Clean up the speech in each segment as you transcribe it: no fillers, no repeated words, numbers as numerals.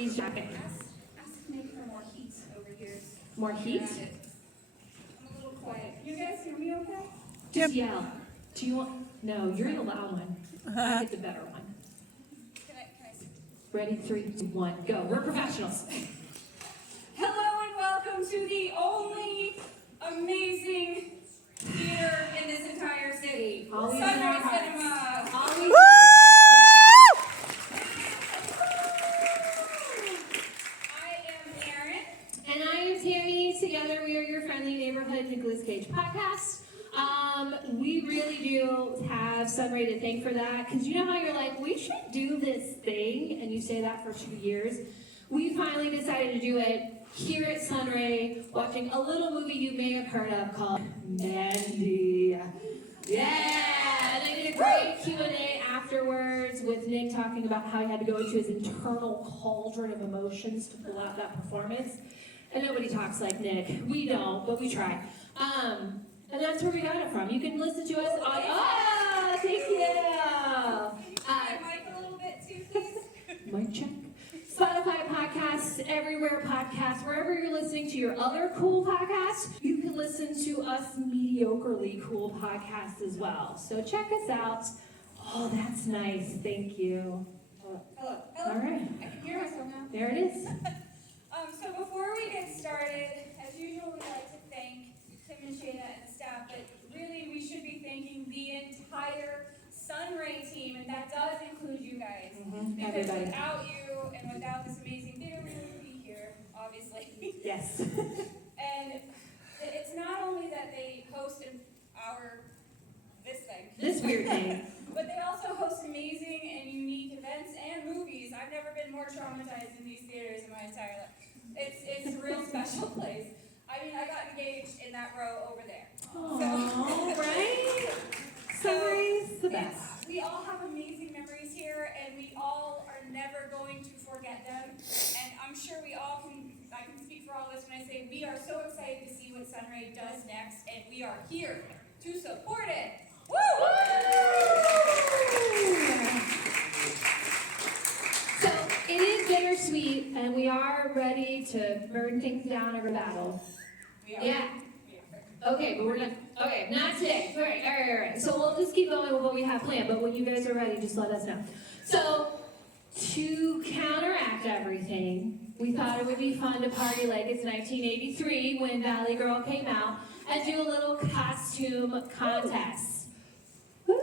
Jacket. Ask Nick for more heat over here. More heat? I'm a little quiet. You guys hear me okay? Just yell. Do you want? No, you're the loud one. I get the better one. Can I? Ready? 3, 2, 1, go. We're professionals. Hello and welcome to the only amazing theater in this entire city. Always Sunrise Cinema. Always. I am Eryn. And I am Tammy. Together we are your friendly neighborhood Nicolas Cage podcast. We really do have Sunray to thank for that, because you know how you're like, we should do this thing, and you say that for 2 years. We finally decided to do it here at Sunray, watching a little movie you may have heard of called Mandy. Yeah, they did a great Q&A afterwards with Nick talking about how he had to go into his internal cauldron of emotions to pull out that performance. And nobody talks like Nick. We don't, but we try. And that's where we got it from. You can listen to us on, thank you. Mic a little bit too, please. Mic check. Spotify podcasts, everywhere podcasts, wherever you're listening to your other cool podcasts, you can listen to us mediocrely cool podcasts as well. So check us out. Oh, that's nice. Thank you. Hello. All right. I can hear myself now. There it is. So before we get started, as usual, we like to thank Tim and Shayna and the staff, but really we should be thanking the entire Sunray team, and that does include you guys. Because Everybody. without you and without this amazing theater, we wouldn't be here, obviously. Yes. And it's not only that they host this thing. This weird thing. But they also host amazing and unique events and movies. I've never been more traumatized in these theaters in my entire life. It's a real special place. I mean, I got engaged in that row over there. Aww, right? Sunray's the best. We all have amazing memories here, and we all are never going to forget them. And I'm sure I can speak for all of us when I say we are so excited to see what Sunray does next, and we are here to support it. Woo! So it is bittersweet, and we are ready to burn things down over battle. We are. Yeah. Okay, but we're not. Okay, not today. All right. So we'll just keep going with what we have planned. But when you guys are ready, just let us know. So to counteract everything, we thought it would be fun to party like it's 1983 when Valley Girl came out and do a little costume contest. Woo!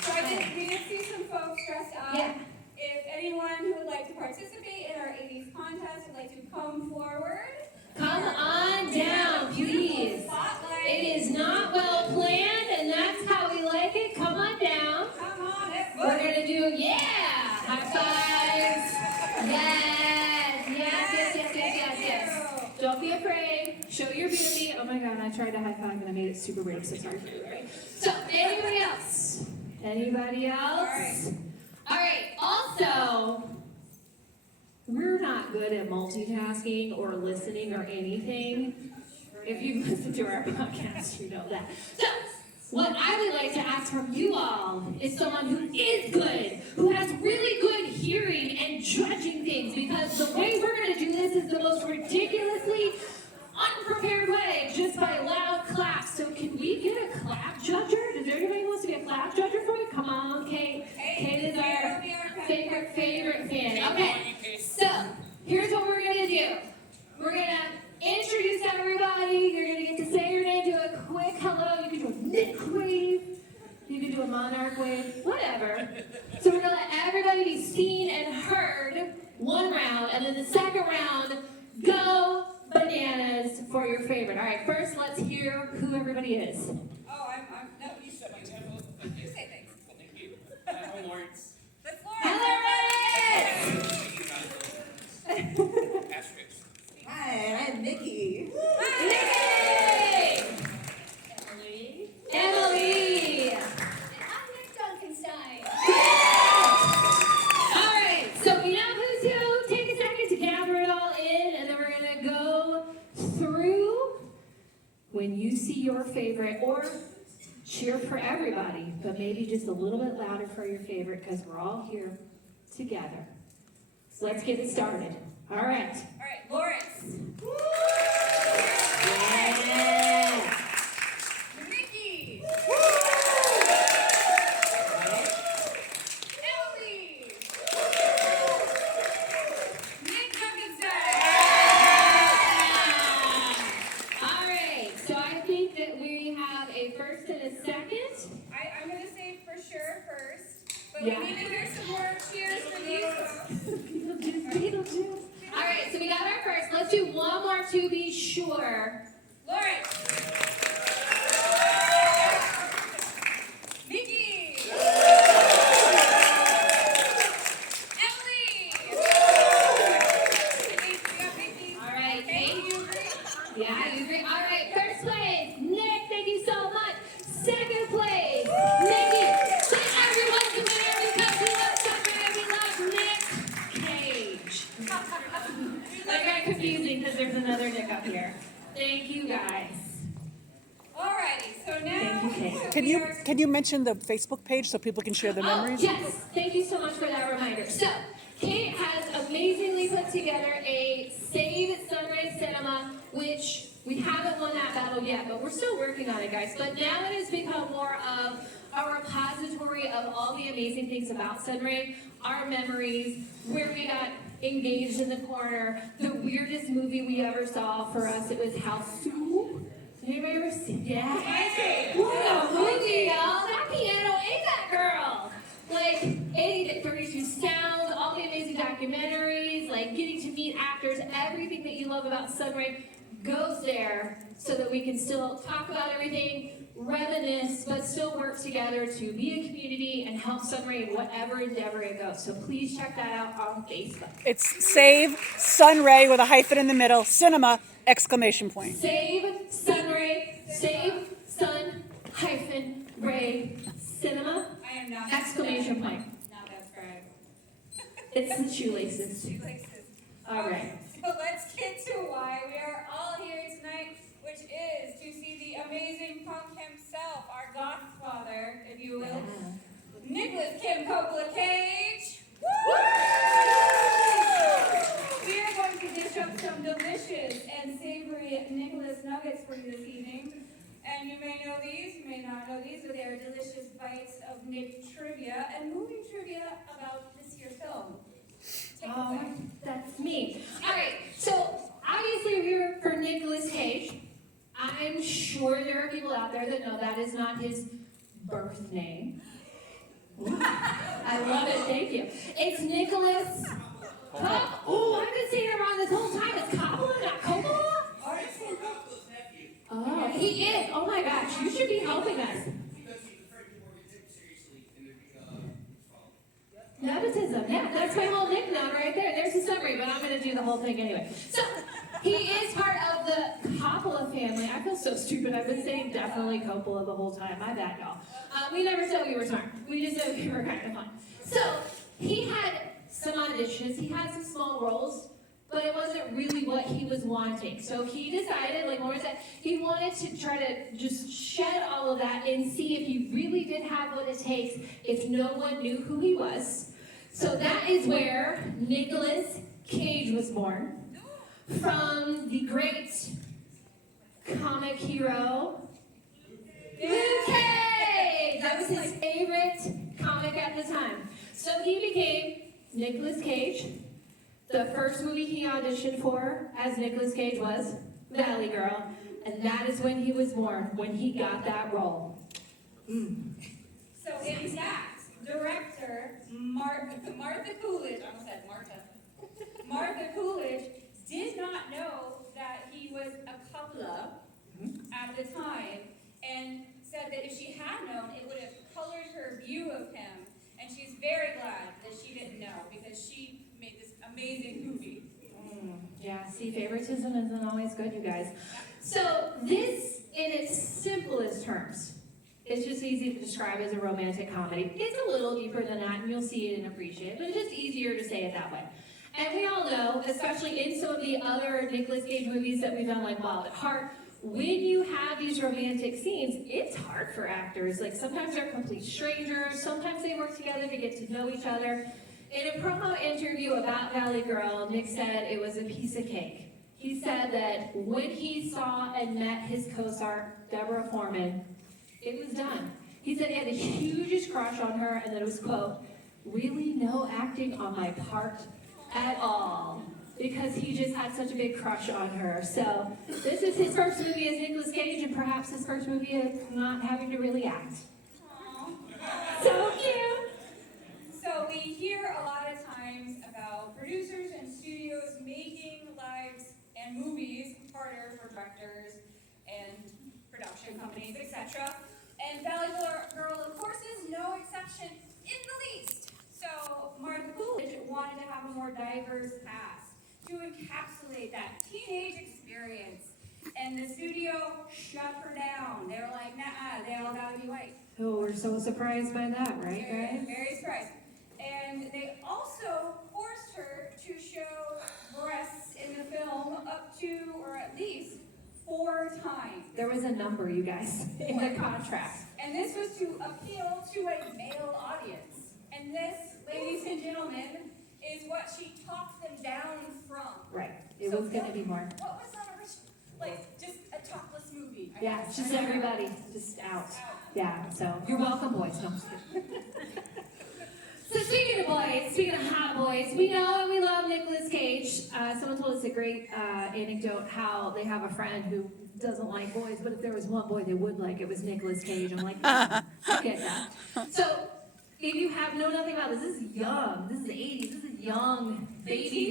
So we did see some folks dressed up. Yeah. If anyone who would like to participate in our 80s contest would like to come forward. Come on down, please. Spotlight. It is not well planned, and that's how we like it. Come on down. Come on, We're gonna do, high fives. Yes. Don't be afraid. Show your beauty. Oh my God, I tried to high five and I made it super weird. So sorry for you. Right? So anybody else? Anybody else? All right. Also, we're not good at multitasking or listening or anything. If you've listened to our podcast, you know that. So, what I would like to ask from you all is someone who is good, who has really good hearing and judging things, because the way we're going to do this is the most ridiculously unprepared way, just by loud claps. So can we get a clap judger? Does anybody wants to be a clap judger for me? Come on, Kate. Kate is our favorite fan. Okay, so here's what we're going to do. We're going to introduce everybody. You're going to get to say your name, do a quick hello. You can do a Nick wave. You can do a monarch wave, whatever. So we're going to let everybody be seen and heard one round, and then the second round, go bananas for your favorite. All right, first let's hear who everybody is. Oh, no, you said my temple. You say things. Thank you. I'm Lawrence. That's Lauren. Hello, Lawrence! Asterisk. Hi, I'm Nikki. Yay! Emily! And I'm Nick Duncanstein. All right, so we know who's who. Take a second to gather it all in, and then we're going to go through when you see your favorite, or cheer for everybody, but maybe just a little bit louder for your favorite, because we're all here together. So let's get it started. All right. All right, Lawrence. Yeah. Mickey. Emily. Nick Duncanstein. All right. So I think that we have a first and a second. I'm going to say for sure first, but Yeah. we need to hear some more cheers for these folks. Beetlejuice. All right. So we got our first. Let's do one more to be sure. Lawrence. Mickey. Emily. We got Mickey. All right. Thank you. Yeah, you agree. All right, first place, Nick, thank you so much. Second place, Nikki. Let everyone come in because we love Sunray, we love Nick Cage. That got confusing because there's another Nick up here. Thank you guys. Alrighty, so now Thank you, Kate. Can you mention the Facebook page so people can share their memories? Yes, thank you so much for that reminder. So, Kate has amazingly put together a Save Sunrise Cinema, which we haven't won that battle yet, but we're still working on it, guys. But now it has become more of a repository of all the amazing things about Sunray, our memories, where we got engaged in the corner, the weirdest movie we ever saw for us, it was House 2. Did anybody ever see? Yeah. What a movie, y'all. That piano ain't that girl. Like 80 to 32 sounds, all the amazing documentaries, like getting to meet actors, everything that you love about Sunray goes there so that we can still talk about everything, reminisce, but still work together to be a community and help Sunray in whatever endeavor it goes. So please check that out on Facebook. It's Save Sunray with a hyphen in the middle, cinema, exclamation point. Save Sunray, save Sun hyphen Ray Cinema, I am not exclamation point. Not that brag. It's the shoelaces. Shoelaces. All right. So let's get to why we are all here tonight, which is to see the amazing punk himself, our godfather, if you will, Nicholas Kim Coppola Cage. Woo! We are going to dish up some delicious and savory Nicholas nuggets for you this evening. And you may know these, you may not know these, but they are delicious bites of Nick trivia and movie trivia about this year's film. Take it away. That's me. All right, so obviously we're here for Nicolas Cage. I'm sure there are people out there that know that is not his birth name. I love it, thank you. It's Nicholas. Oh, I've been saying it wrong this whole time. It's Coppola, not Coppola? Oh, he is. Oh my gosh, you should be helping us. Nepotism, yeah, that's my whole nickname right there. There's the summary, but I'm going to do the whole thing anyway. So, he is part of the Coppola family. I feel so stupid. I've been saying definitely Coppola the whole time. My bad, y'all. We never said we were smart. We just said we were kind of fun. So, he had some auditions. He had some small roles, but it wasn't really what he was wanting. So, he decided, like Lauren said, he wanted to try to just shed all of that and see if he really did have what it takes if no one knew who he was. So that is where Nicolas Cage was born. From the great comic hero, Luke Cage! That was his favorite comic at the time. So he became Nicolas Cage. The first movie he auditioned for as Nicolas Cage was Valley Girl. And that is when he was born, when he got that role. So in fact, director Martha Coolidge, I almost said Martha. Martha Coolidge did not know that he was a Coppola at the time, and said that if she had known, it would have colored her view of him. And she's very glad that she didn't know, because she made this amazing movie. Yeah, see, favoritism isn't always good, you guys. So this, in its simplest terms, it's just easy to describe as a romantic comedy. It's a little deeper than that, and you'll see it and appreciate it, but it's just easier to say it that way. And we all know, especially in some of the other Nicolas Cage movies that we've done, like Wild at Heart, when you have these romantic scenes, it's hard for actors. Like, sometimes they're complete strangers, sometimes they work together to get to know each other. In a promo interview about Valley Girl, Nick said it was a piece of cake. He said that when he saw and met his co-star, Deborah Foreman, it was done. He said he had the hugest crush on her and that it was, quote, really no acting on my part at all. Because he just had such a big crush on her. So this is his first movie as Nicolas Cage and perhaps his first movie of not having to really act. Aww. So cute! So we hear a lot of times about producers and studios making lives and movies harder for directors and production companies, etc. And Valley Girl, of course, is no exception in the least. So Martha Coolidge wanted to have a more diverse cast to encapsulate that teenage experience. And the studio shut her down. They were like, nah, they all gotta be white. Oh, we're so surprised by that, right, Very, guys? very surprised. And they also forced her to show breasts in the film up to, or at least, 4 times. There was a number, you guys, in the contract. And this was to appeal to a male audience. And this, ladies and gentlemen, is what she talked them down from. Right. It was going to be more. What was that original? Like, just a topless movie. I Yeah, guess. just everybody just out. Yeah, so you're welcome, boys. No, I'm just kidding. So speaking of boys, speaking of hot boys, we know and we love Nicolas Cage. Someone told us a great anecdote how they have a friend who doesn't like boys, but if there was one boy they would like, it was Nicolas Cage. I'm like, I get that. So if you have know nothing about this is young. This is the 80s. This is young baby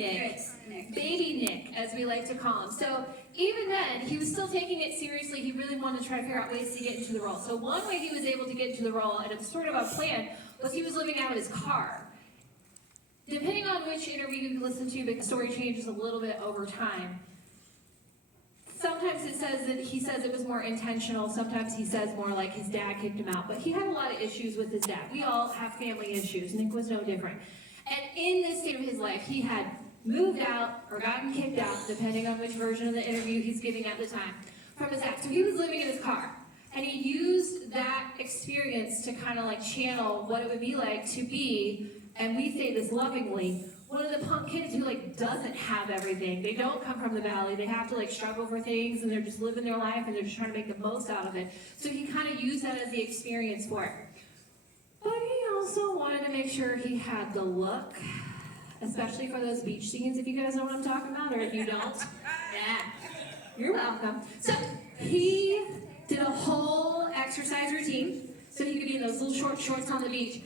Nick. Baby Nick, as we like to call him. So even then, he was still taking it seriously. He really wanted to try to figure out ways to get into the role. So one way he was able to get into the role, and it was sort of a plan, was he was living out of his car. Depending on which interview you listen to, the story changes a little bit over time. Sometimes it says that he says it was more intentional. Sometimes he says more like his dad kicked him out. But he had a lot of issues with his dad. We all have family issues. Nick was no different. And in this state of his life, he had moved out or gotten kicked out, depending on which version of the interview he's giving at the time, from his dad. So he was living in his car. And he used that experience to kind of like channel what it would be like to be, and we say this lovingly, one of the punk kids who like doesn't have everything. They don't come from the valley. They have to like struggle for things and they're just living their life and they're just trying to make the most out of it. So he kind of used that as the experience for it. But he also wanted to make sure he had the look, especially for those beach scenes, if you guys know what I'm talking about, or if you don't, yeah, you're welcome. So he did a whole exercise routine so he could be in those little short shorts on the beach.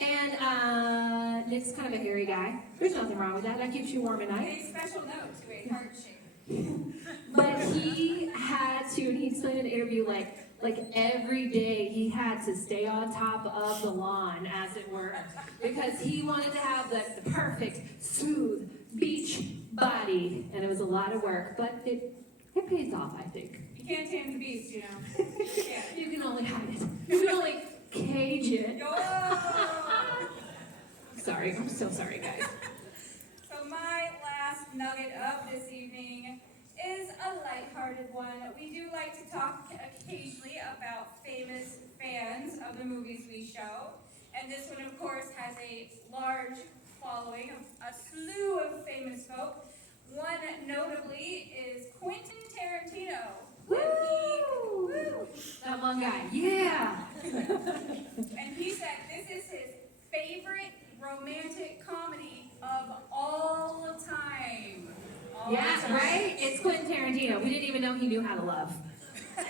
And Nick's kind of a hairy guy. There's nothing wrong with that. That keeps you warm at night. A special note to a heart shape. But he had to, and he explained in an interview, like every day he had to stay on top of the lawn, as it were, because he wanted to have the perfect, smooth beach body. And it was a lot of work, but it pays off, I think. You can't tame the beast, you know. Yeah. You can only hide it. You can only cage it. Yo! Sorry, I'm so sorry, guys. So my last nugget of this evening is a lighthearted one. We do like to talk occasionally about famous fans of the movies we show. And this one, of course, has a large following, a slew of famous folk. One notably is Quentin Tarantino. Woo! That one guy, yeah. And he said this is his favorite romantic comedy of all time. Yeah, right? It's Quentin Tarantino. We didn't even know he knew how to love. He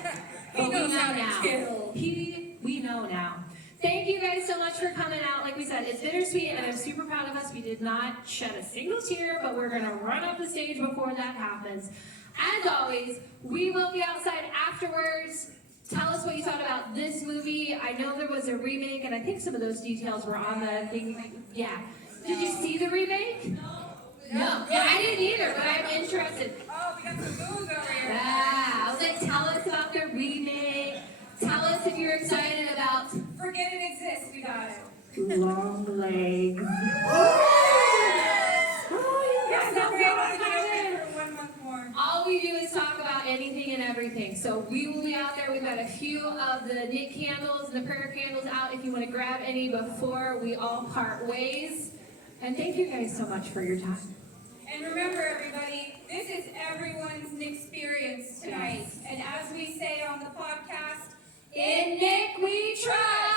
But knows we know how to now. kill. We know now. Thank you guys so much for coming out. Like we said, it's bittersweet, and I'm super proud of us. We did not shed a single tear, but we're going to run up the stage before that happens. As always, we will be outside afterwards. Tell us what you thought about this movie. I know there was a remake, and I think some of those details were on the thing. Yeah. Did you see the remake? No. Yeah, I didn't either, but I'm interested. Oh, we got some booze over here. Yeah. I was like, tell us about the remake. Tell us if you're excited about Forget it exists, we got it. Long Legs. Yes, now we're able to do it for 1 month more. All we do is talk about anything and everything. So we will be out there. We've got a few of the knit candles and the prayer candles out if you want to grab any before we all part ways. And thank you guys so much for your time. And remember, everybody, this is everyone's experience tonight. And as we say on the podcast, in Nick we try.